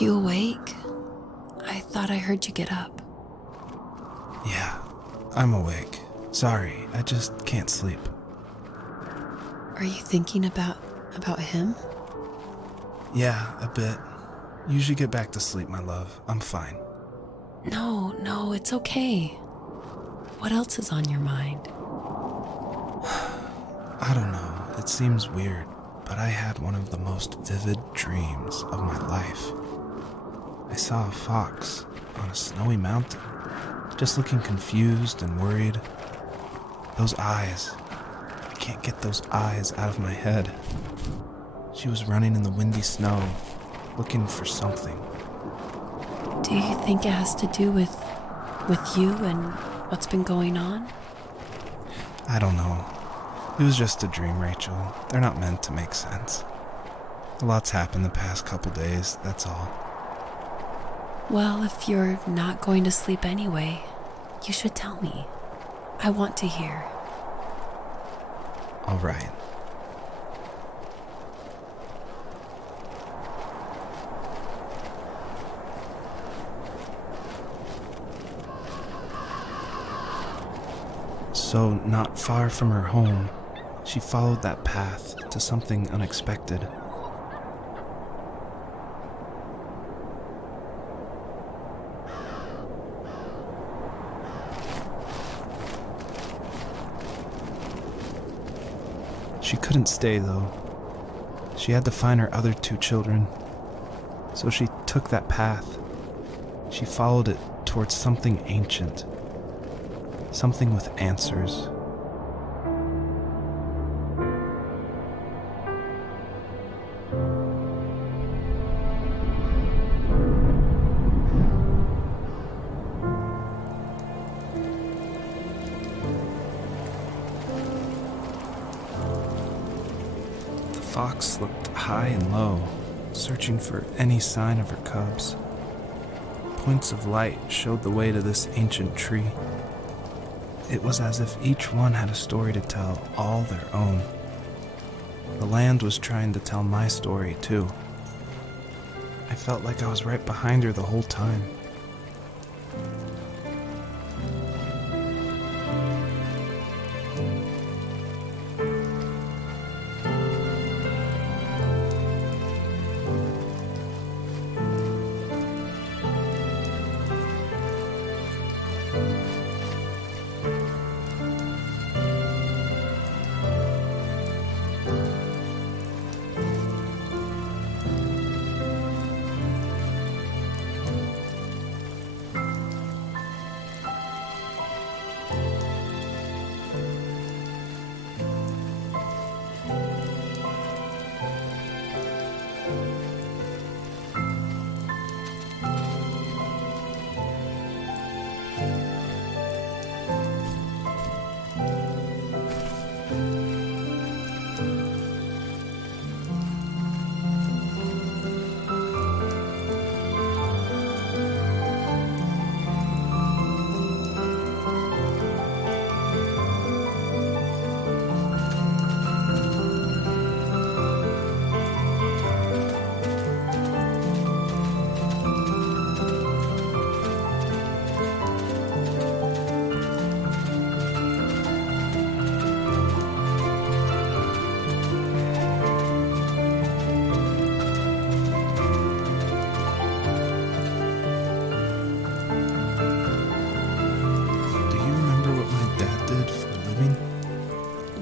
you awake? I thought I heard you get up. Yeah, I'm awake. Sorry, I just can't sleep. Are you thinking about him? Yeah, a bit. You should get back to sleep, my love. I'm fine. No, it's okay. What else is on your mind? I don't know. It seems weird, but I had one of the most vivid dreams of my life. I saw a fox on a snowy mountain, just looking confused and worried. Those eyes. I can't get those eyes out of my head. She was running in the windy snow, looking for something. Do you think it has to do with you and what's been going on? I don't know. It was just a dream, Rachel. They're not meant to make sense. A lot's happened the past couple days, that's all. Well, if you're not going to sleep anyway, you should tell me. I want to hear. All right. So, not far from her home, she followed that path to something unexpected. She couldn't stay, though. She had to find her other 2 children. So she took that path. She followed it towards something ancient. Something with answers. The fox looked high and low, searching for any sign of her cubs. Points of light showed the way to this ancient tree. It was as if each one had a story to tell, all their own. The land was trying to tell my story, too. I felt like I was right behind her the whole time.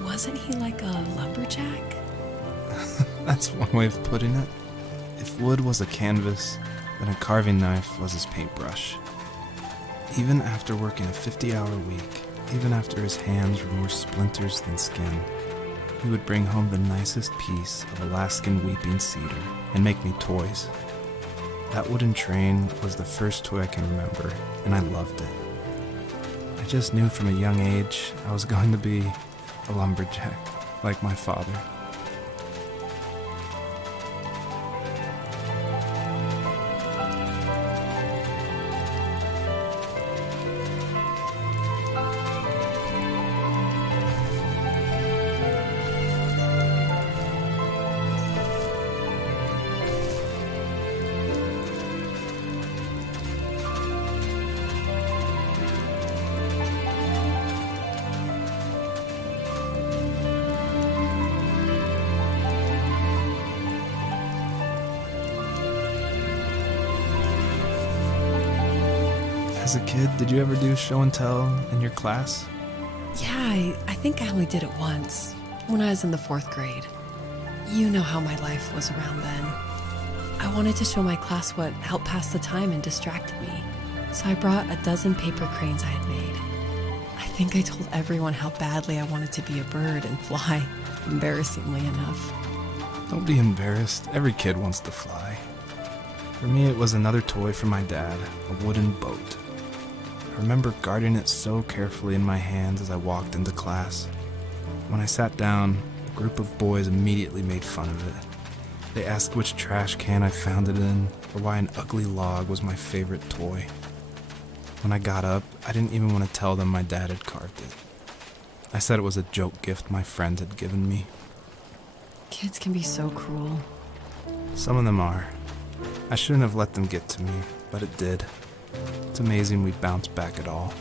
Wasn't he like a lumberjack? That's one way of putting it. If wood was a canvas, then a carving knife was his paintbrush. Even after working a 50-hour week, even after his hands were more splinters than skin, he would bring home the nicest piece of Alaskan weeping cedar and make me toys. That wooden train was the first toy I can remember, and I loved it. I just knew from a young age I was going to be a lumberjack, like my father. As a kid, did you ever do show and tell in your class? Yeah, I think I only did it once, when I was in the 4th grade. You know how my life was around then. I wanted to show my class what helped pass the time and distracted me. So I brought a dozen paper cranes I had made. I think I told everyone how badly I wanted to be a bird and fly, embarrassingly enough. Don't be embarrassed. Every kid wants to fly. For me, it was another toy from my dad, a wooden boat. I remember guarding it so carefully in my hands as I walked into class. When I sat down, a group of boys immediately made fun of it. They asked which trash can I found it in, or why an ugly log was my favorite toy. When I got up, I didn't even want to tell them my dad had carved it. I said it was a joke gift my friend had given me. Kids can be so cruel. Some of them are. I shouldn't have let them get to me, but it did. It's amazing we bounced back at all.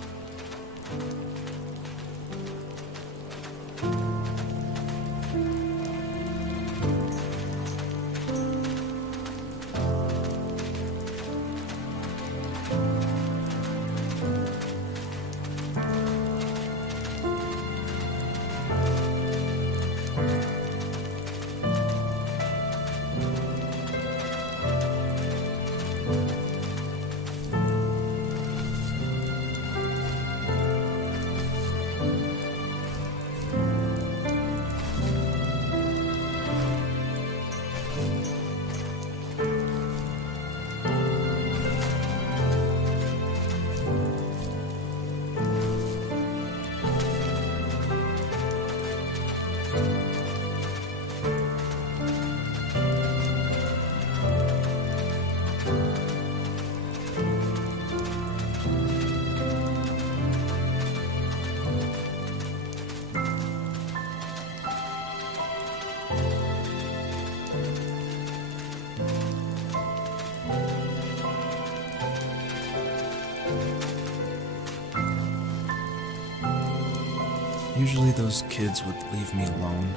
Usually those kids would leave me alone,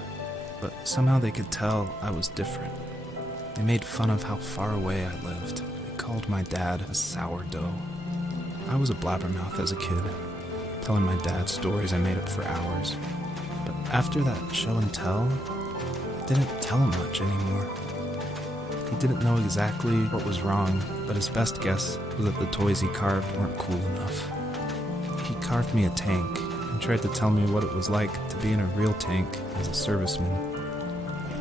but somehow they could tell I was different. They made fun of how far away I lived. They called my dad a sourdough. I was a blabbermouth as a kid, telling my dad stories I made up for hours. But after that show and tell, I didn't tell him much anymore. He didn't know exactly what was wrong, but his best guess was that the toys he carved weren't cool enough. He carved me a tank and tried to tell me what it was like to be in a real tank as a serviceman.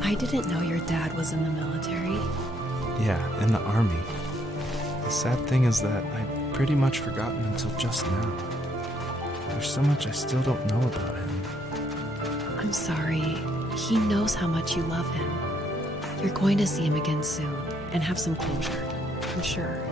I didn't know your dad was in the military. Yeah, in the army. The sad thing is that I'd pretty much forgotten until just now. There's so much I still don't know about him. I'm sorry. He knows how much you love him. You're going to see him again soon and have some closure, I'm sure.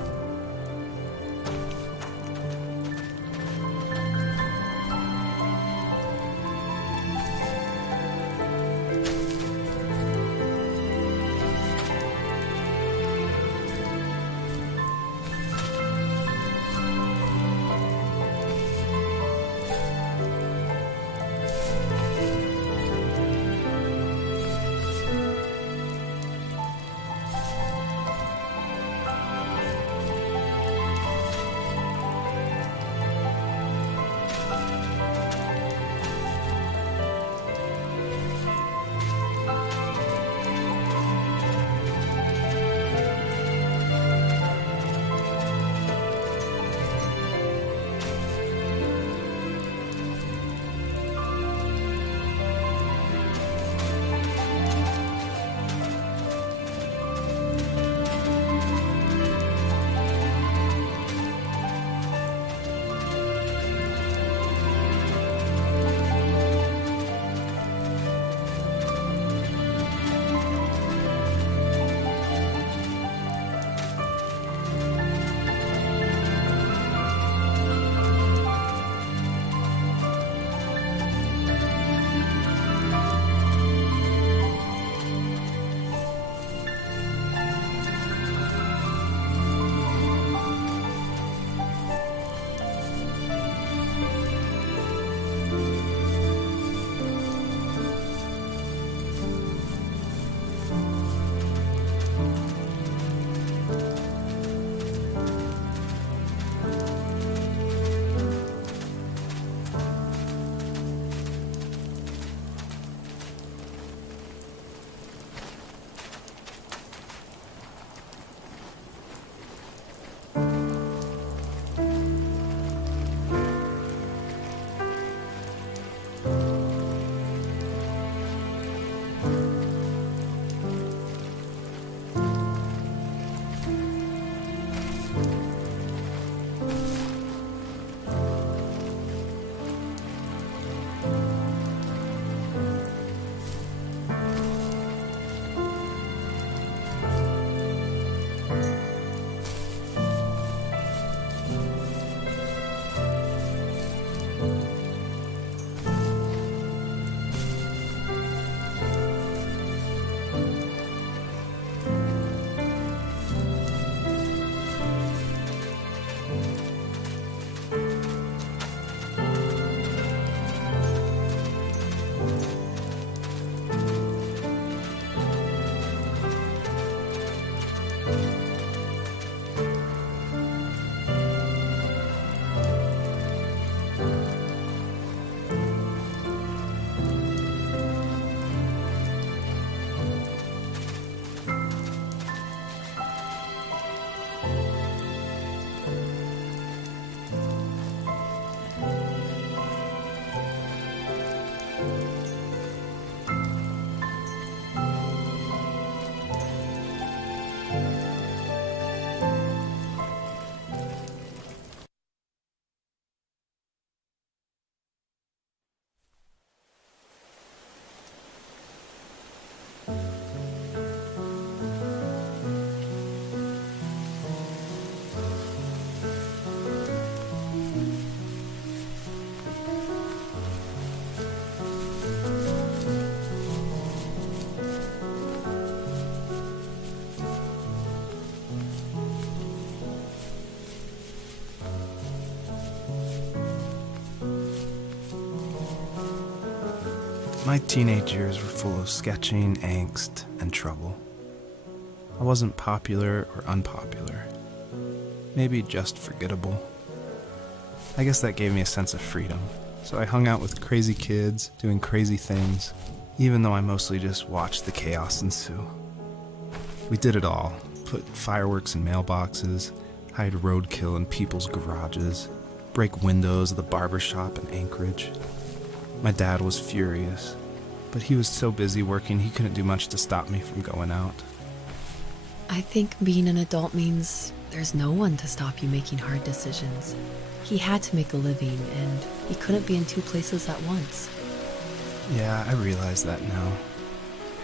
My teenage years were full of sketching, angst, and trouble. I wasn't popular or unpopular. Maybe just forgettable. I guess that gave me a sense of freedom, so I hung out with crazy kids, doing crazy things, even though I mostly just watched the chaos ensue. We did it all. Put fireworks in mailboxes, hide roadkill in people's garages, break windows of the barber shop in Anchorage. My dad was furious, but he was so busy working he couldn't do much to stop me from going out. I think being an adult means there's no one to stop you making hard decisions. He had to make a living, and he couldn't be in two places at once. Yeah, I realize that now.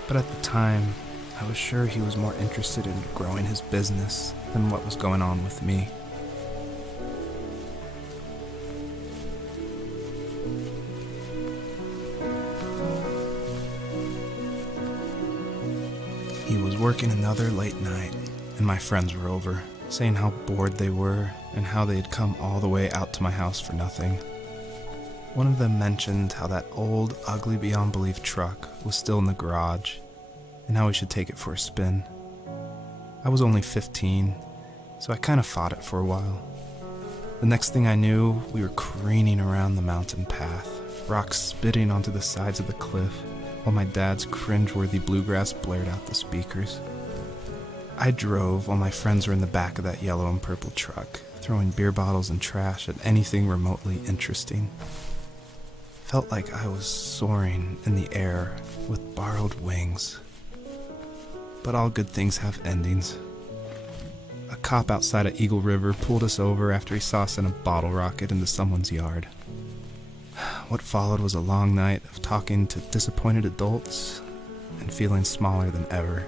But at the time, I was sure he was more interested in growing his business than what was going on with me. He was working another late night, and my friends were over, saying how bored they were and how they had come all the way out to my house for nothing. One of them mentioned how that old, ugly beyond belief truck was still in the garage, and how we should take it for a spin. I was only 15, so I kind of fought it for a while. The next thing I knew, we were careening around the mountain path, rocks spitting onto the sides of the cliff, while my dad's cringeworthy bluegrass blared out the speakers. I drove while my friends were in the back of that yellow and purple truck, throwing beer bottles and trash at anything remotely interesting. Felt like I was soaring in the air with borrowed wings. But all good things have endings. A cop outside of Eagle River pulled us over after he saw us in a bottle rocket into someone's yard. What followed was a long night of talking to disappointed adults and feeling smaller than ever.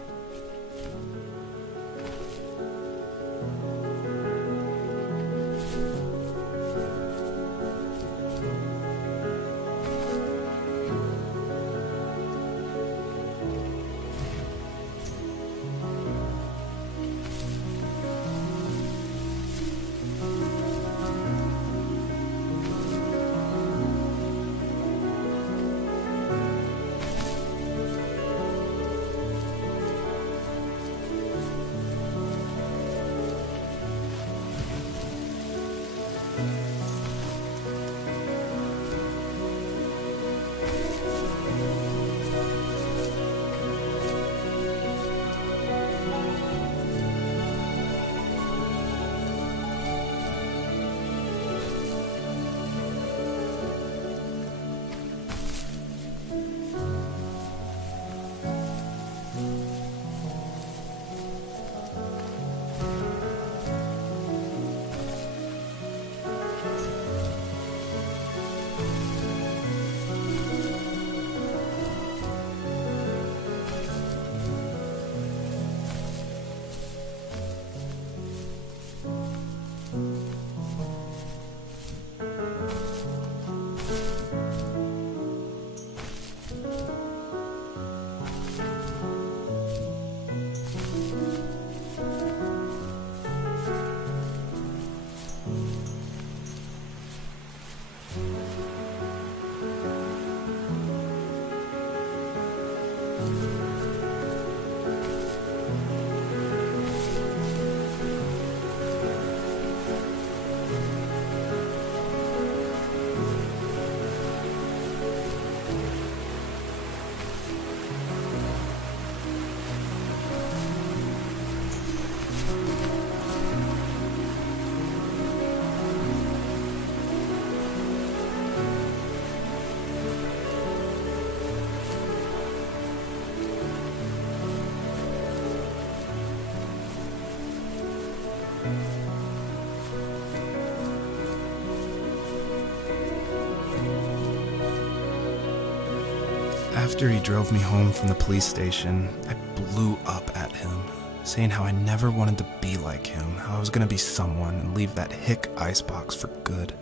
After he drove me home from the police station, I blew up at him, saying how I never wanted to be like him, how I was going to be someone and leave that hick icebox for good.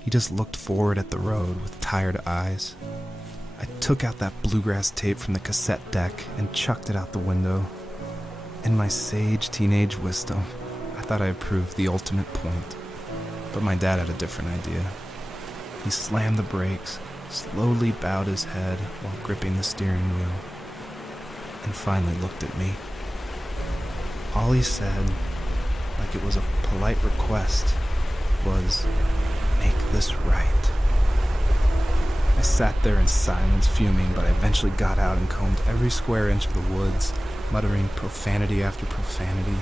He just looked forward at the road with tired eyes. I took out that bluegrass tape from the cassette deck and chucked it out the window. In my sage teenage wisdom, I thought I proved the ultimate point. But my dad had a different idea. He slammed the brakes, slowly bowed his head while gripping the steering wheel, and finally looked at me. All he said, like it was a polite request, was, "Make this right." I sat there in silence, fuming, but I eventually got out and combed every square inch of the woods, muttering profanity after profanity.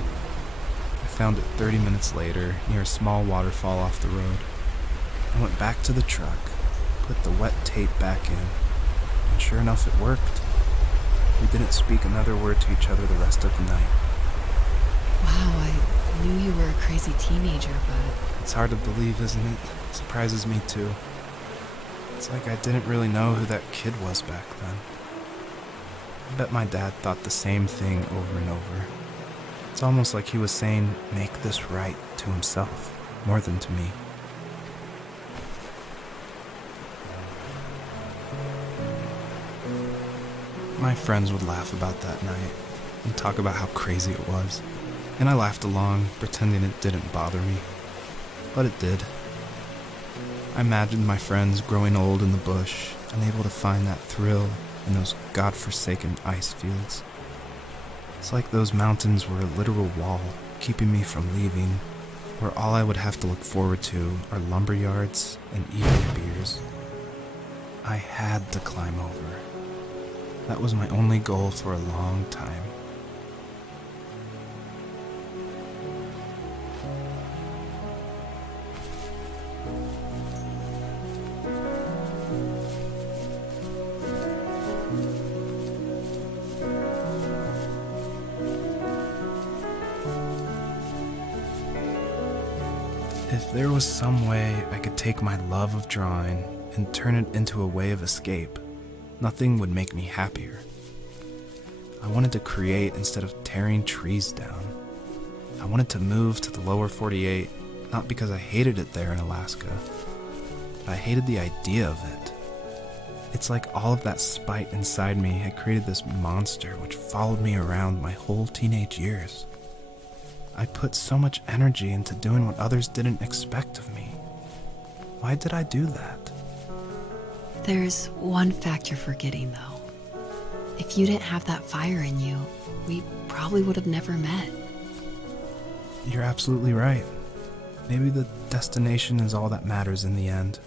I found it 30 minutes later, near a small waterfall off the road. I went back to the truck, put the wet tape back in, and sure enough it worked. We didn't speak another word to each other the rest of the night. Wow, I knew you were a crazy teenager, but It's hard to believe, isn't it? It surprises me too. It's like I didn't really know who that kid was back then. I bet my dad thought the same thing over and over. It's almost like he was saying, "Make this right," to himself, more than to me. My friends would laugh about that night and talk about how crazy it was, and I laughed along, pretending it didn't bother me. But it did. I imagined my friends growing old in the bush, unable to find that thrill in those godforsaken ice fields. It's like those mountains were a literal wall, keeping me from leaving, where all I would have to look forward to are lumber yards and evening beers. I had to climb over. That was my only goal for a long time. If there was some way I could take my love of drawing and turn it into a way of escape, nothing would make me happier. I wanted to create instead of tearing trees down. I wanted to move to the lower 48, not because I hated it there in Alaska, but I hated the idea of it. It's like all of that spite inside me had created this monster which followed me around my whole teenage years. I put so much energy into doing what others didn't expect of me. Why did I do that? there's one fact you're forgetting, though. If you didn't have that fire in you, we probably would have never met. You're absolutely right. Maybe the destination is all that matters in the end.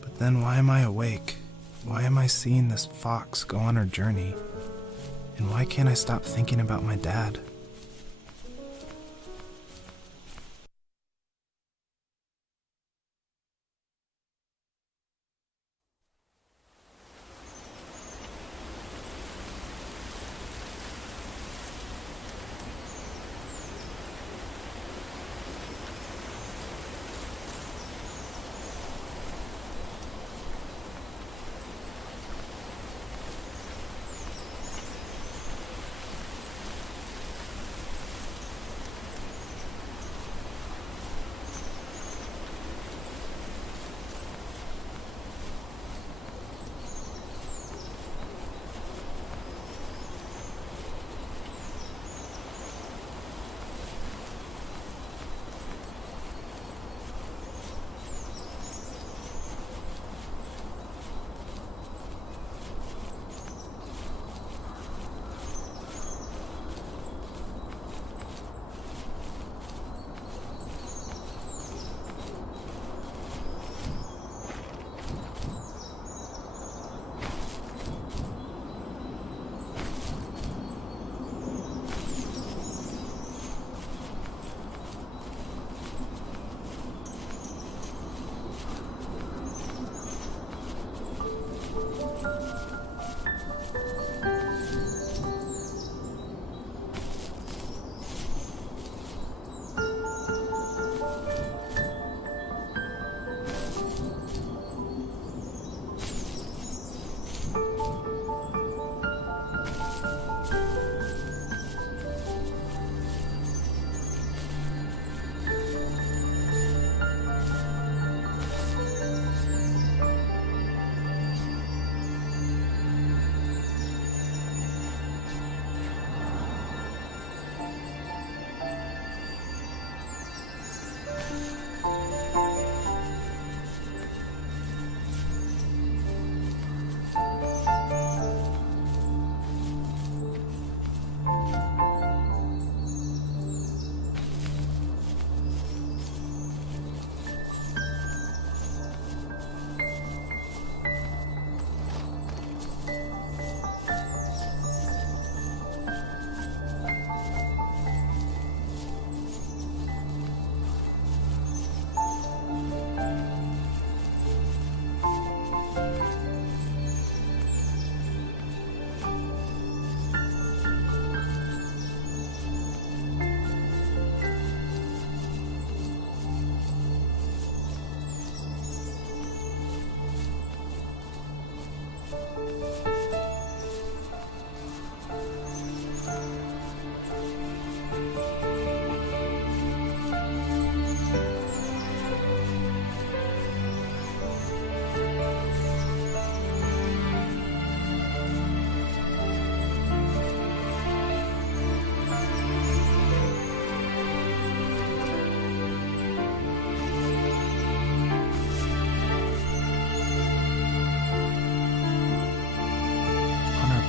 But then why am I awake? Why am I seeing this fox go on her journey? And why can't I stop thinking about my dad?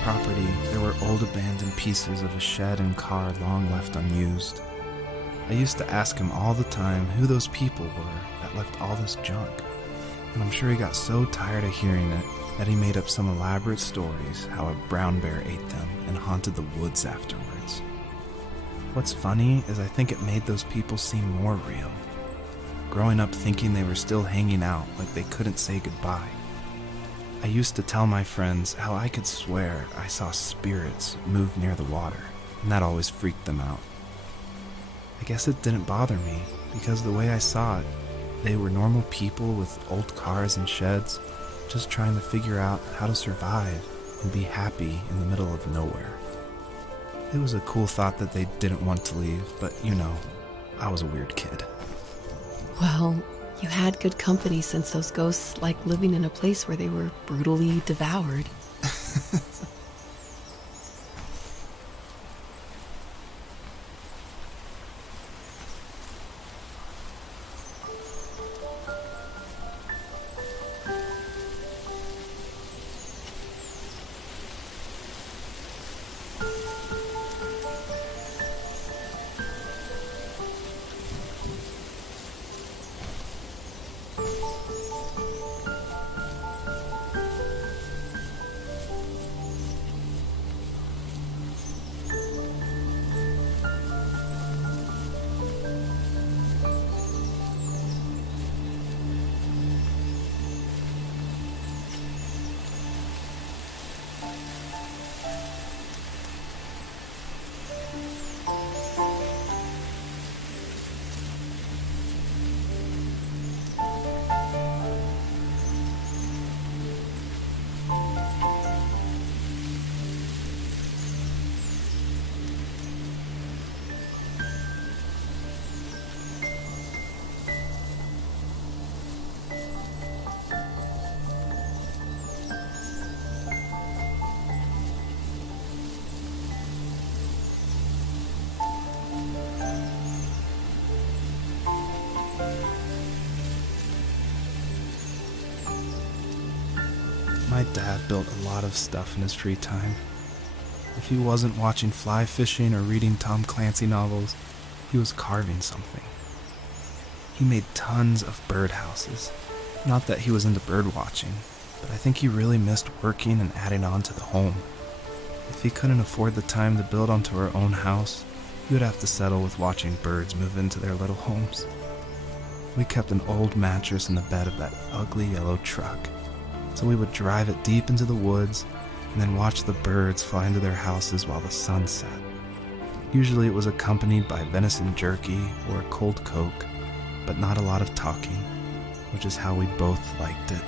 Property, there were old abandoned pieces of a shed and car long left unused. I used to ask him all the time who those people were that left all this junk, and I'm sure he got so tired of hearing it that he made up some elaborate stories how a brown bear ate them and haunted the woods afterwards. What's funny is I think it made those people seem more real, growing up thinking they were still hanging out like they couldn't say goodbye. I used to tell my friends how I could swear I saw spirits move near the water, and that always freaked them out. I guess it didn't bother me, because the way I saw it, they were normal people with old cars and sheds, just trying to figure out how to survive and be happy in the middle of nowhere. It was a cool thought that they didn't want to leave, but I was a weird kid. Well, you had good company since those ghosts liked living in a place where they were brutally devoured. My dad built a lot of stuff in his free time. If he wasn't watching fly fishing or reading Tom Clancy novels, he was carving something. He made tons of birdhouses. Not that he was into bird watching, but I think he really missed working and adding on to the home. If he couldn't afford the time to build onto our own house, he would have to settle with watching birds move into their little homes. We kept an old mattress in the bed of that ugly yellow truck, so we would drive it deep into the woods and then watch the birds fly into their houses while the sun set. Usually it was accompanied by venison jerky or a cold Coke, but not a lot of talking, which is how we both liked it.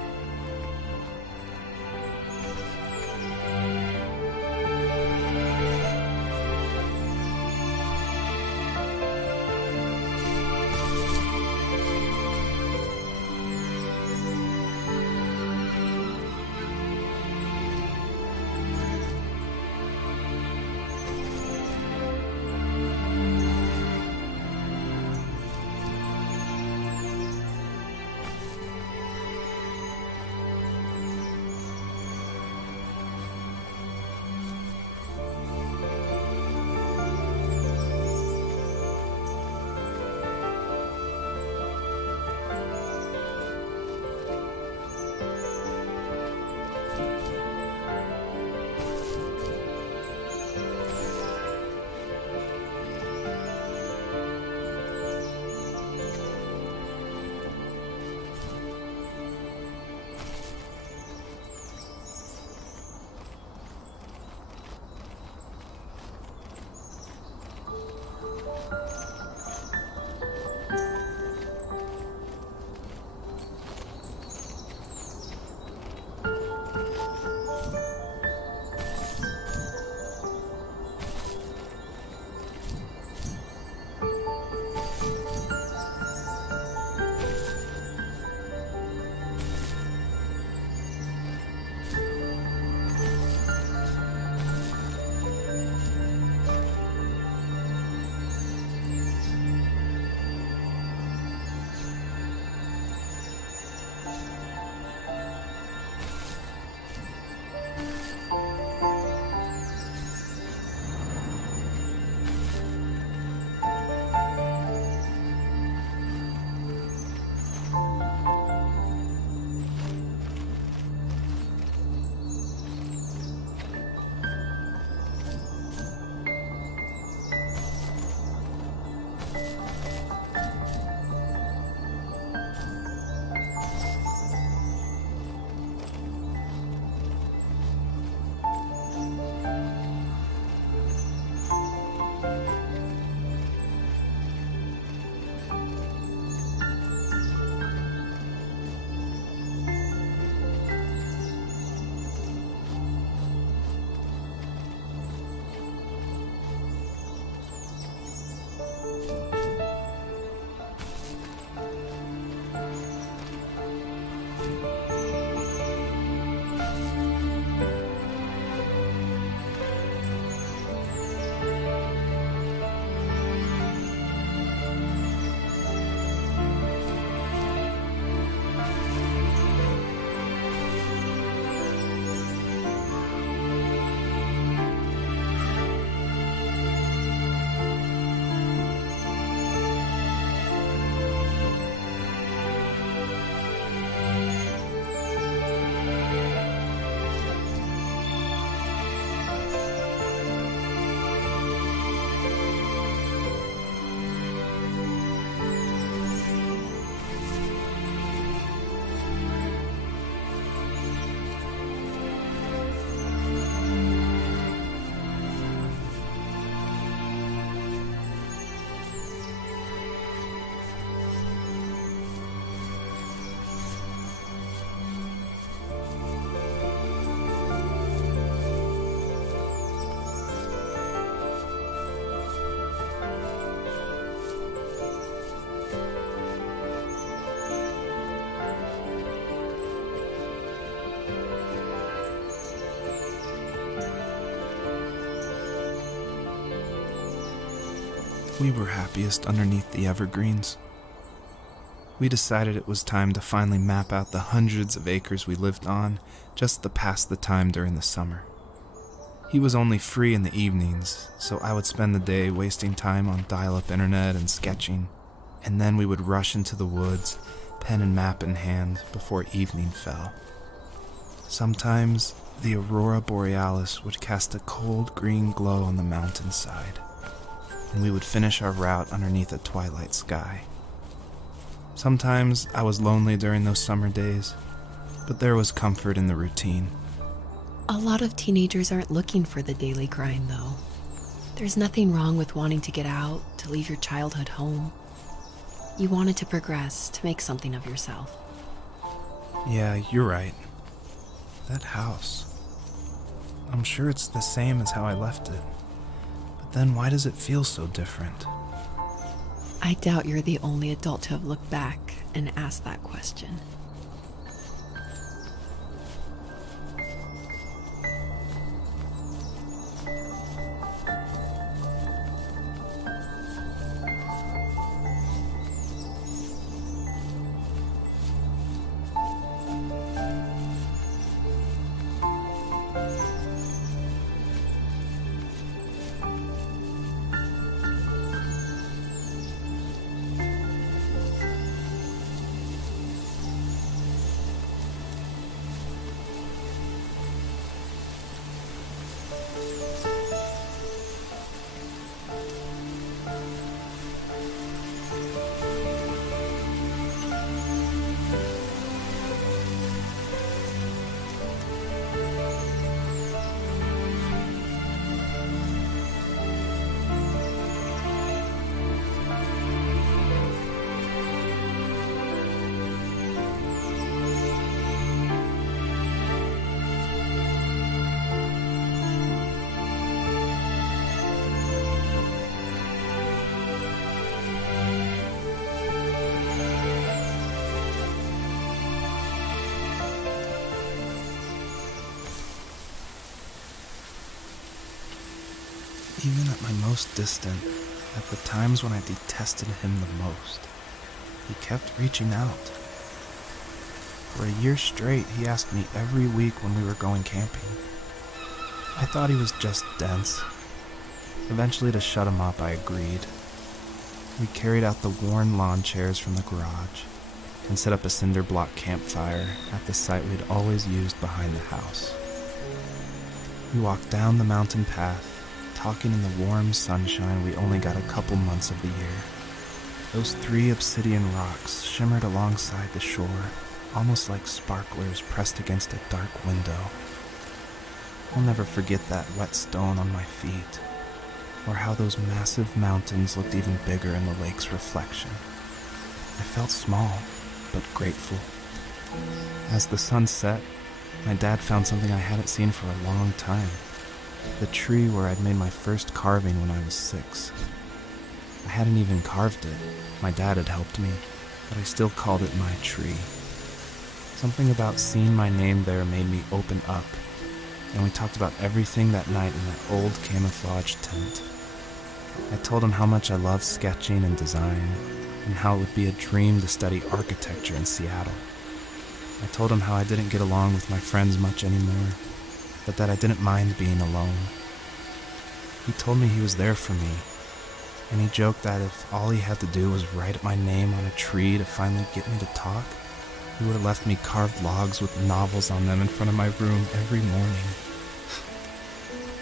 we were happiest underneath the evergreens. We decided it was time to finally map out the hundreds of acres we lived on just to pass the time during the summer. He was only free in the evenings, so I would spend the day wasting time on dial-up internet and sketching, and then we would rush into the woods, pen and map in hand, before evening fell. Sometimes, the aurora borealis would cast a cold green glow on the mountainside, and we would finish our route underneath a twilight sky. Sometimes I was lonely during those summer days, but there was comfort in the routine. A lot of teenagers aren't looking for the daily grind, though. There's nothing wrong with wanting to get out, to leave your childhood home. You wanted to progress, to make something of yourself. Yeah, you're right. That house. I'm sure it's the same as how I left it. But then why does it feel so different? I doubt you're the only adult to have looked back and asked that question. Even at my most distant, at the times when I detested him the most, he kept reaching out. For a year straight, he asked me every week when we were going camping. I thought he was just dense. Eventually, to shut him up, I agreed. We carried out the worn lawn chairs from the garage and set up a cinder block campfire at the site we'd always used behind the house. We walked down the mountain path, talking in the warm sunshine we only got a couple months of the year. Those 3 obsidian rocks shimmered alongside the shore, almost like sparklers pressed against a dark window. I'll never forget that wet stone on my feet, or how those massive mountains looked even bigger in the lake's reflection. I felt small, but grateful. As the sun set, my dad found something I hadn't seen for a long time. The tree where I'd made my first carving when I was 6. I hadn't even carved it. My dad had helped me, but I still called it my tree. Something about seeing my name there made me open up, and we talked about everything that night in that old camouflage tent. I told him how much I loved sketching and design, and how it would be a dream to study architecture in Seattle. I told him how I didn't get along with my friends much anymore, but that I didn't mind being alone. He told me he was there for me, and he joked that if all he had to do was write my name on a tree to finally get me to talk, he would have left me carved logs with novels on them in front of my room every morning.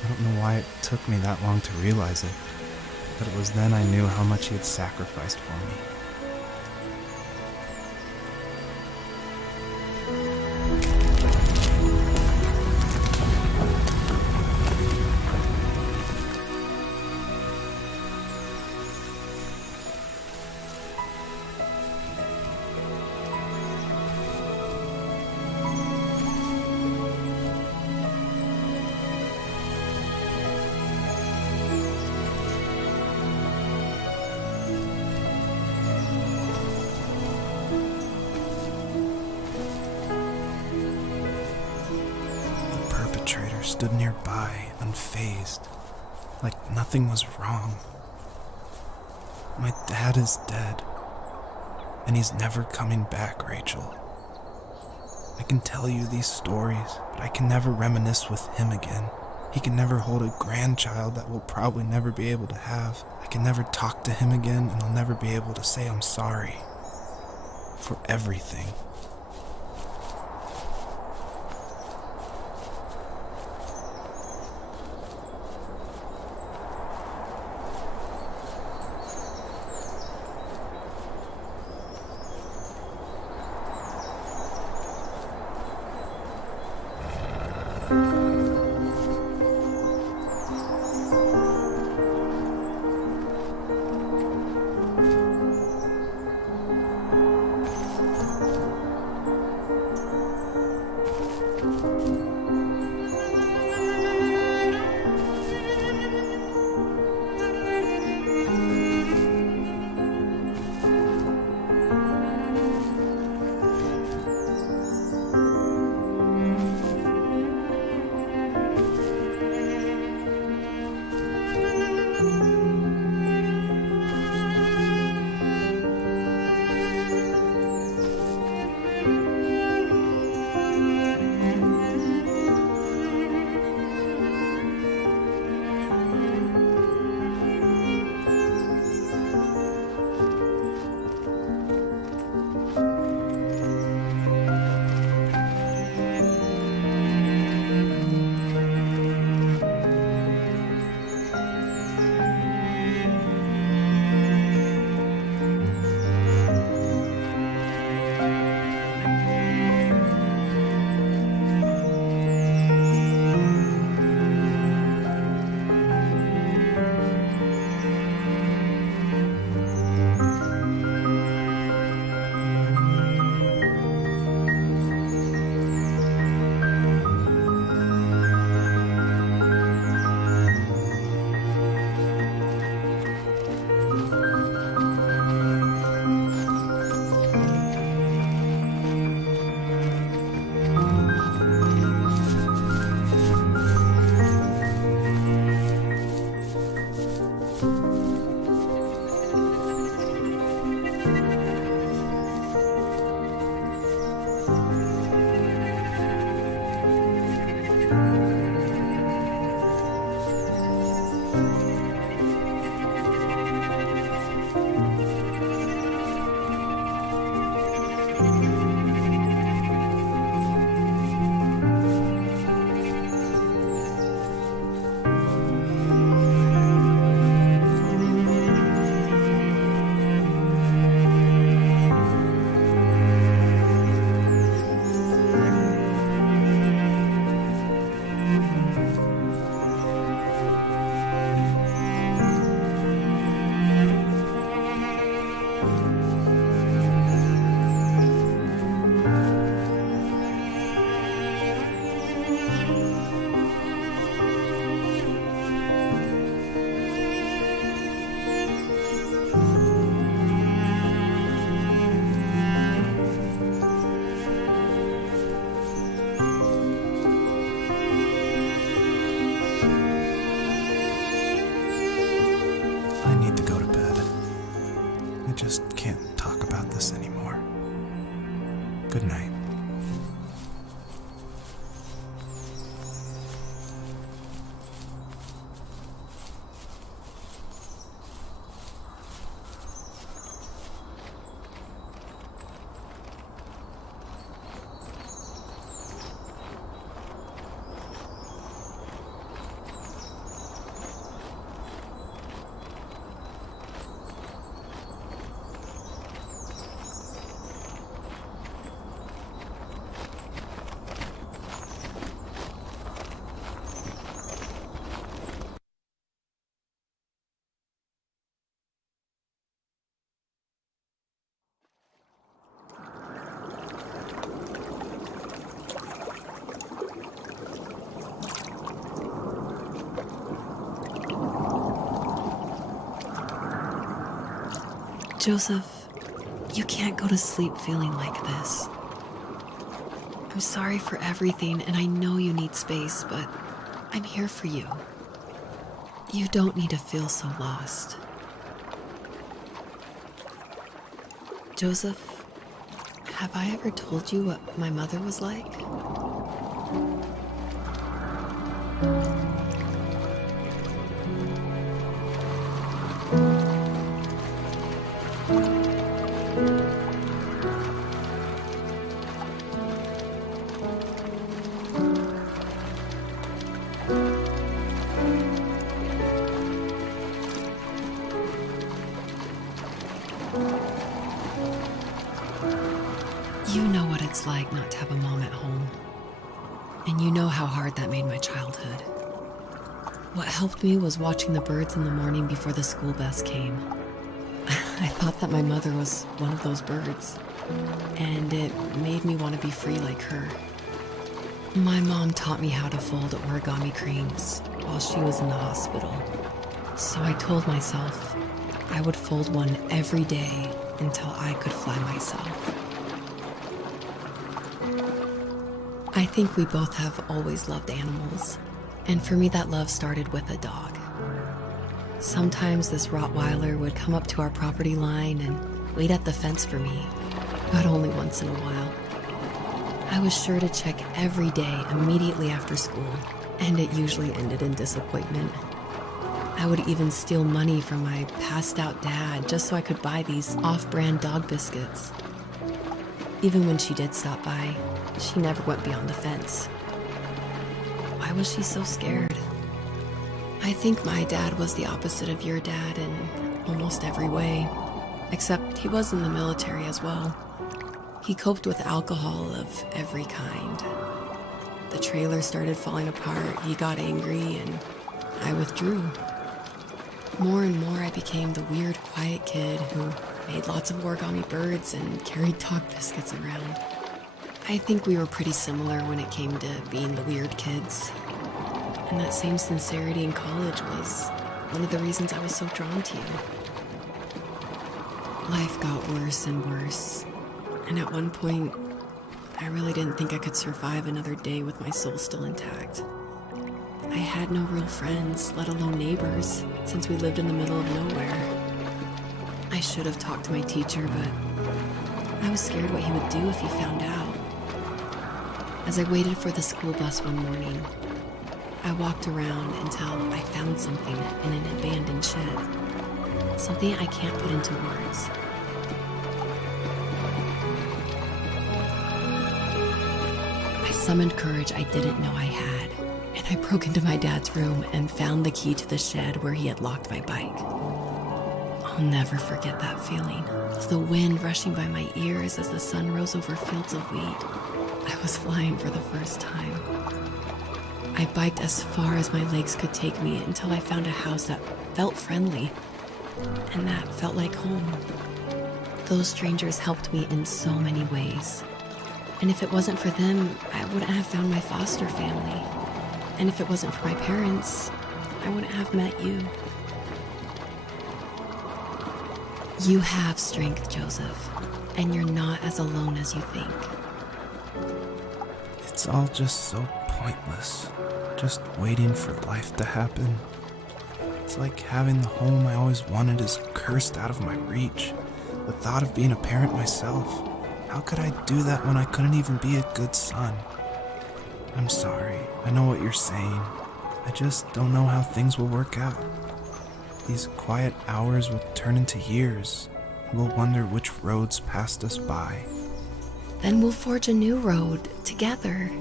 I don't know why it took me that long to realize it, but it was then I knew how much he had sacrificed for me. Stood nearby, unfazed, like nothing was wrong. My dad is dead. And he's never coming back, Rachel. I can tell you these stories, but I can never reminisce with him again. He can never hold a grandchild that we'll probably never be able to have. I can never talk to him again, and I'll never be able to say I'm sorry. For everything. just can't talk about this anymore. Good night. Joseph, you can't go to sleep feeling like this. I'm sorry for everything, and I know you need space, but I'm here for you. You don't need to feel so lost. Joseph, have I ever told you what my mother was like? You know what it's like not to have a mom at home. And you know how hard that made my childhood. What helped me was watching the birds in the morning before the school bus came. I thought that my mother was one of those birds, and it made me want to be free like her. My mom taught me how to fold origami cranes while she was in the hospital. So I told myself I would fold one every day until I could fly myself. I think we both have always loved animals, and for me that love started with a dog. Sometimes this Rottweiler would come up to our property line and wait at the fence for me, but only once in a while. I was sure to check every day immediately after school, and it usually ended in disappointment. I would even steal money from my passed out dad just so I could buy these off-brand dog biscuits. Even when she did stop by, she never went beyond the fence. Why was she so scared? I think my dad was the opposite of your dad in almost every way, except he was in the military as well. He coped with alcohol of every kind. The trailer started falling apart, he got angry, and I withdrew. More and more I became the weird, quiet kid who made lots of origami birds and carried dog biscuits around. I think we were pretty similar when it came to being the weird kids. And that same sincerity in college was one of the reasons I was so drawn to you. Life got worse and worse, and at one point, I really didn't think I could survive another day with my soul still intact. I had no real friends, let alone neighbors, since we lived in the middle of nowhere. I should have talked to my teacher, but I was scared what he would do if he found out. As I waited for the school bus one morning, I walked around until I found something in an abandoned shed. Something I can't put into words. I summoned courage I didn't know I had, and I broke into my dad's room and found the key to the shed where he had locked my bike. I'll never forget that feeling. The wind rushing by my ears as the sun rose over fields of wheat. I was flying for the first time. I biked as far as my legs could take me until I found a house that felt friendly, and that felt like home. Those strangers helped me in so many ways. And if it wasn't for them, I wouldn't have found my foster family. And if it wasn't for my parents, I wouldn't have met you. You have strength, Joseph, and you're not as alone as you think. It's all just so pointless. Just waiting for life to happen. It's like having the home I always wanted is cursed out of my reach. The thought of being a parent myself. How could I do that when I couldn't even be a good son? I'm sorry. I know what you're saying. I just don't know how things will work out. These quiet hours will turn into years, and we'll wonder which roads passed us by. Then we'll forge a new road together.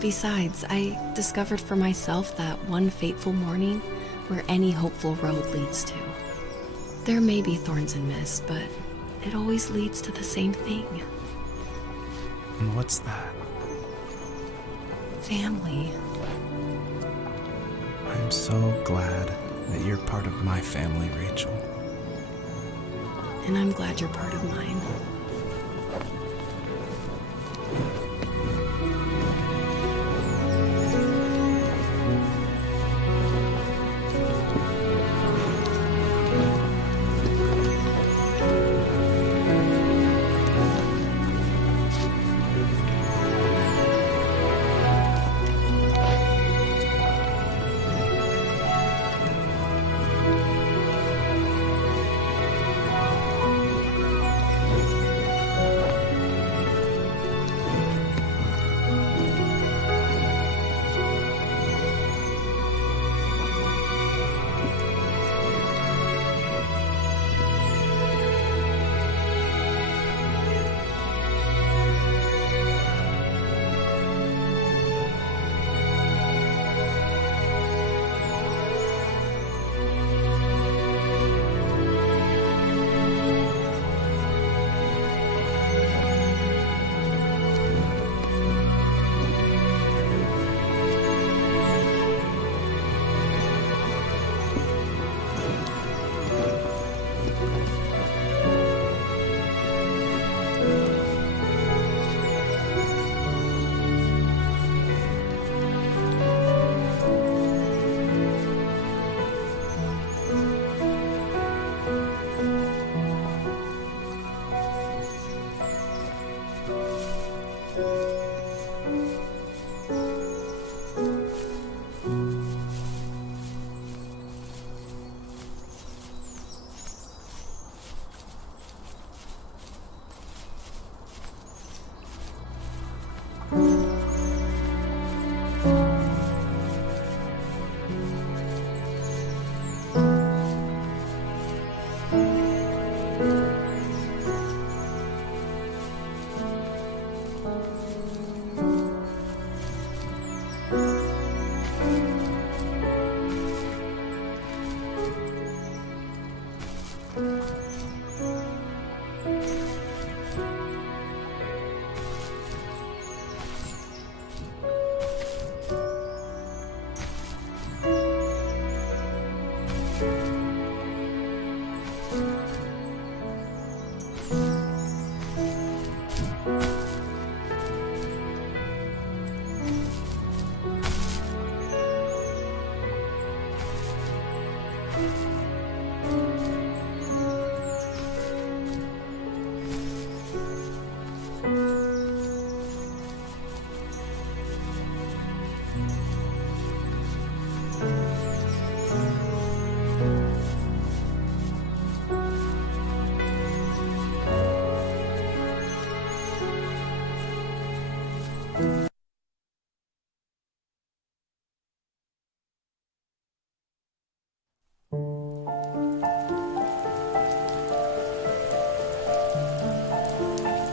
Besides, I discovered for myself that one fateful morning where any hopeful road leads to. There may be thorns and mist, but it always leads to the same thing. And what's that? Family. I'm so glad that you're part of my family, Rachel. And I'm glad you're part of mine.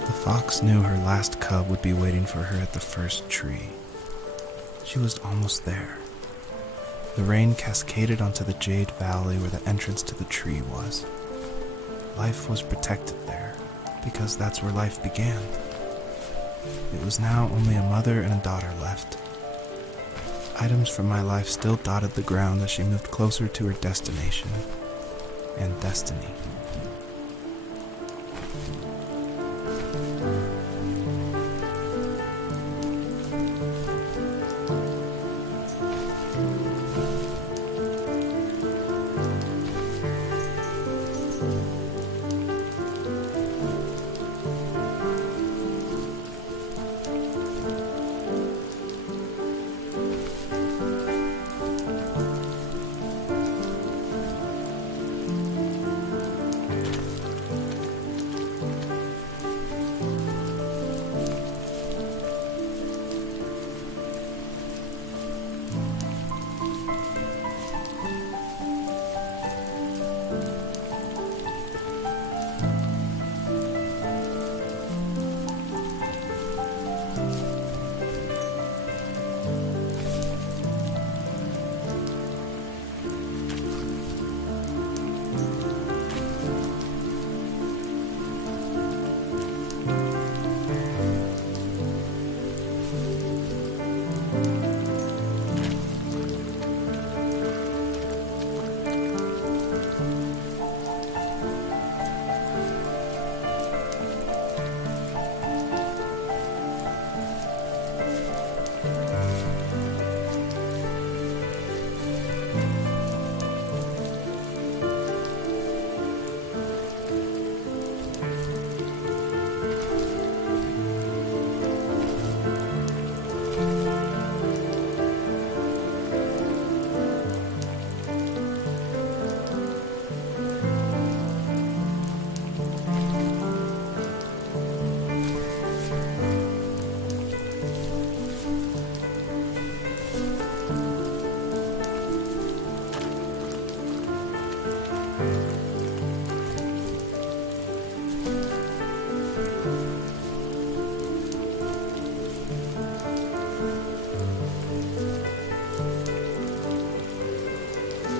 The fox knew her last cub would be waiting for her at the first tree. She was almost there. The rain cascaded onto the jade valley where the entrance to the tree was. Life was protected there, because that's where life began. It was now only a mother and a daughter left. Items from my life still dotted the ground as she moved closer to her destination and destiny.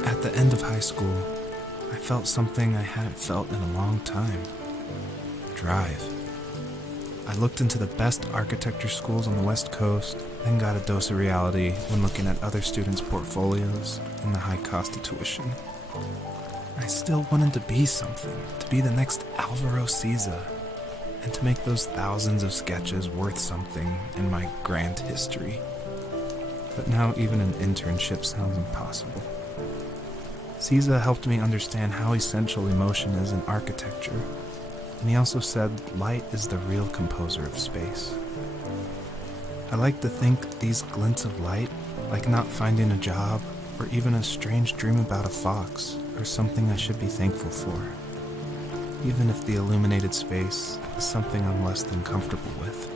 At the end of high school, I felt something I hadn't felt in a long time. Drive. I looked into the best architecture schools on the West Coast, then got a dose of reality when looking at other students' portfolios and the high cost of tuition. I still wanted to be something, to be the next Alvaro Siza, and to make those thousands of sketches worth something in my grand history. But now even an internship sounds impossible. Siza helped me understand how essential emotion is in architecture, and he also said light is the real composer of space. I like to think these glints of light, like not finding a job, or even a strange dream about a fox, are something I should be thankful for, even if the illuminated space is something I'm less than comfortable with.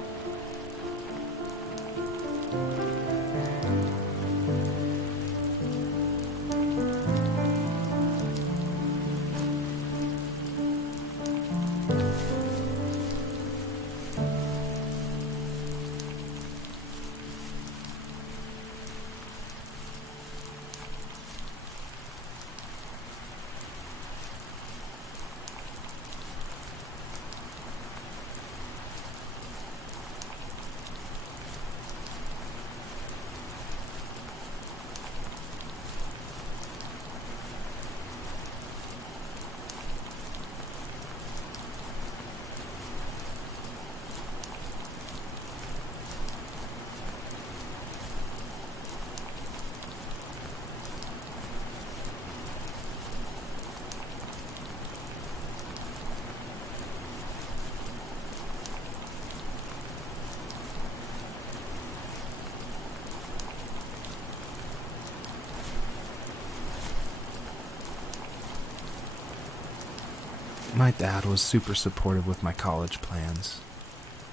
My dad was super supportive with my college plans.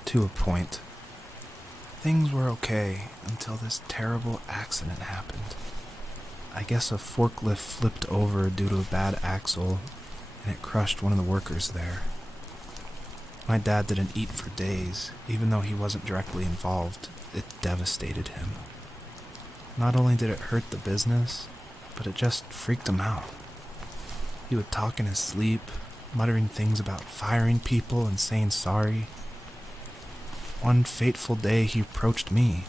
To a point. Things were okay until this terrible accident happened. I guess a forklift flipped over due to a bad axle, and it crushed one of the workers there. My dad didn't eat for days, even though he wasn't directly involved. It devastated him. Not only did it hurt the business, but it just freaked him out. He would talk in his sleep, muttering things about firing people and saying sorry. One fateful day he approached me,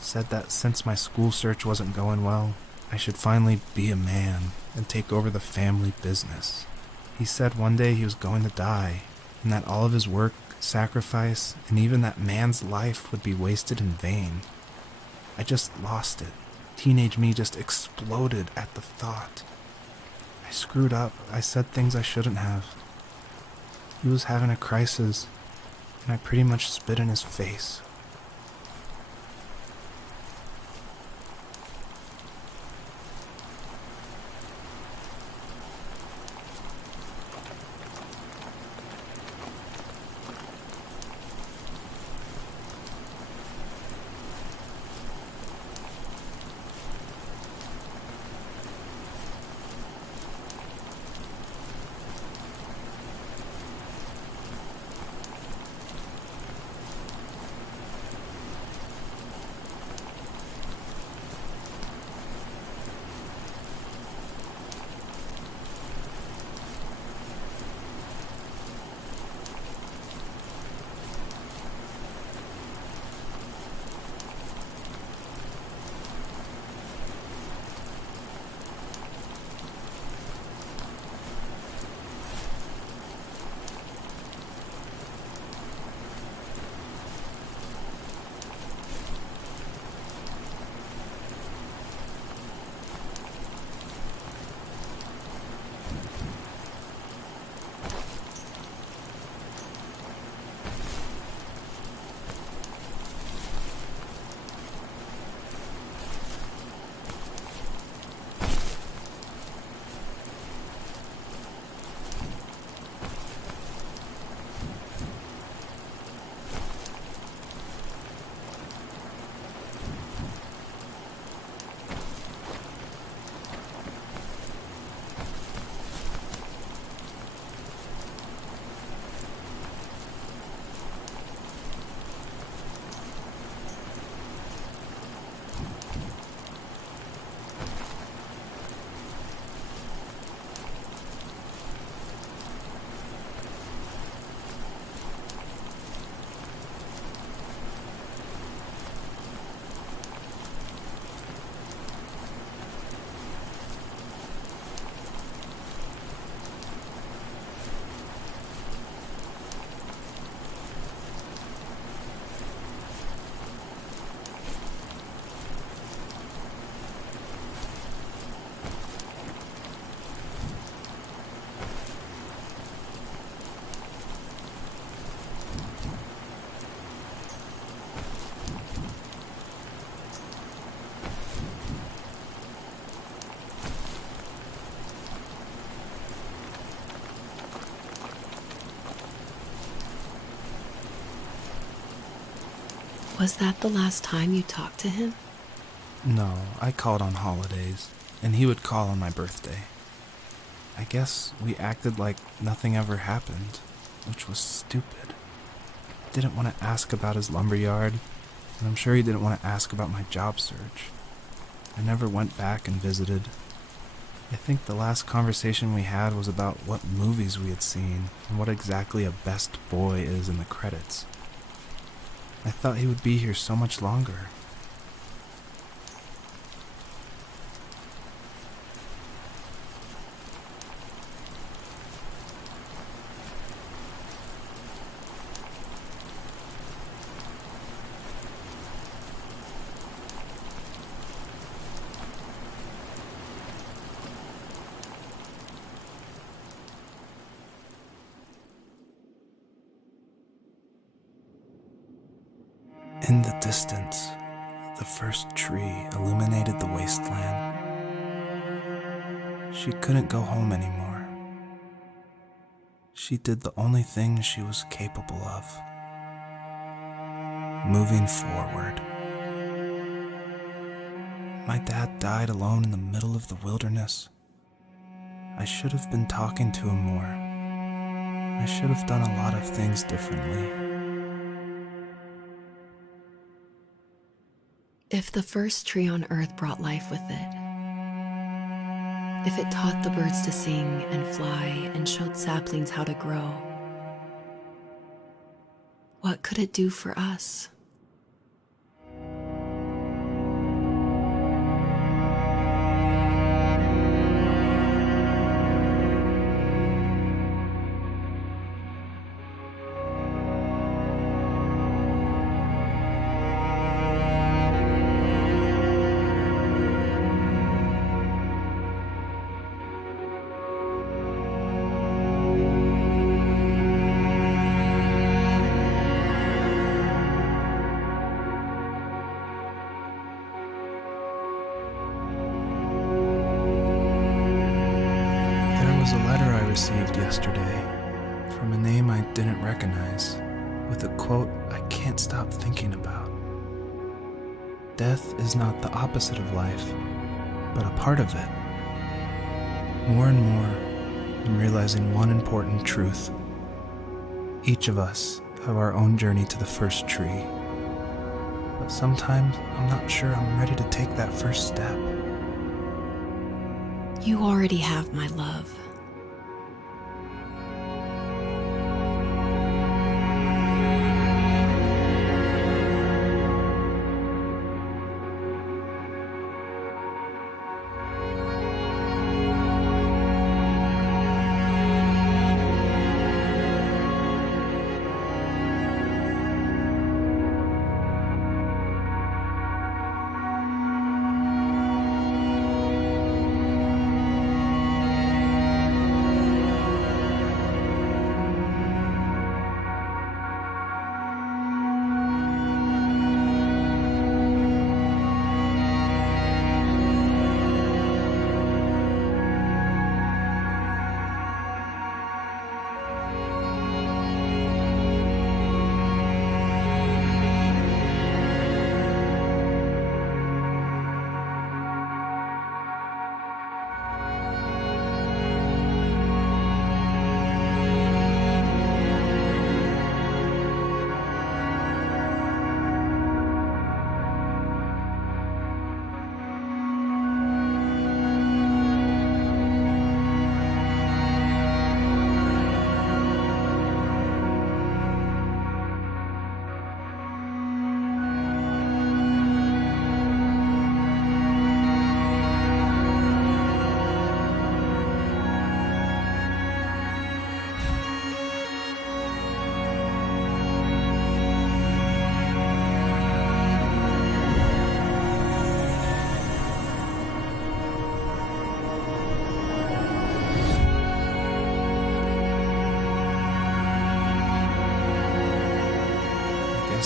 said that since my school search wasn't going well, I should finally be a man and take over the family business. He said one day he was going to die, and that all of his work, sacrifice, and even that man's life would be wasted in vain. I just lost it. Teenage me just exploded at the thought. I screwed up. I said things I shouldn't have. He was having a crisis, and I pretty much spit in his face. Was that the last time you talked to him? No, I called on holidays, and he would call on my birthday. I guess we acted like nothing ever happened, which was stupid. Didn't want to ask about his lumberyard, and I'm sure he didn't want to ask about my job search. I never went back and visited. I think the last conversation we had was about what movies we had seen and what exactly a best boy is in the credits. I thought he would be here so much longer. In the distance, the first tree illuminated the wasteland. She couldn't go home anymore. She did the only thing she was capable of. Moving forward. My dad died alone in the middle of the wilderness. I should have been talking to him more. I should have done a lot of things differently. If the first tree on earth brought life with it, if it taught the birds to sing and fly and showed saplings how to grow, what could it do for us? There was a letter I received yesterday from a name I didn't recognize, with a quote I can't stop thinking about. Death is not the opposite of life, but a part of it. More and more, I'm realizing one important truth. Each of us have our own journey to the first tree, but sometimes I'm not sure I'm ready to take that first step. You already have my love.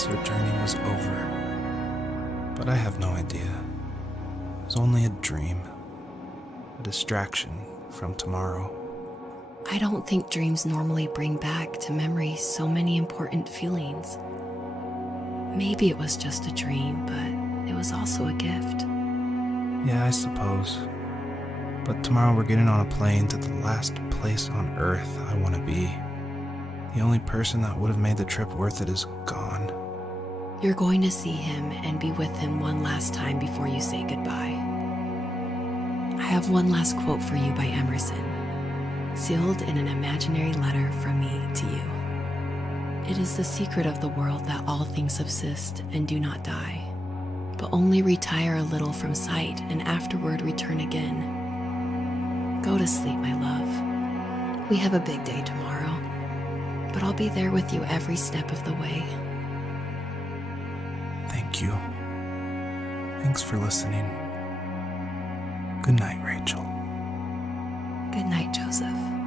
Her journey was over, but I have no idea. It was only a dream, a distraction from tomorrow. I don't think dreams normally bring back to memory so many important feelings. Maybe it was just a dream, but it was also a gift. Yeah, I suppose. But tomorrow we're getting on a plane to the last place on Earth I want to be. The only person that would have made the trip worth it is gone. You're going to see him and be with him one last time before you say goodbye. I have one last quote for you by Emerson, sealed in an imaginary letter from me to you. It is the secret of the world that all things subsist and do not die, but only retire a little from sight and afterward return again. Go to sleep, my love. We have a big day tomorrow, but I'll be there with you every step of the way. Thank you. Thanks for listening. Good night, Rachel. Good night, Joseph.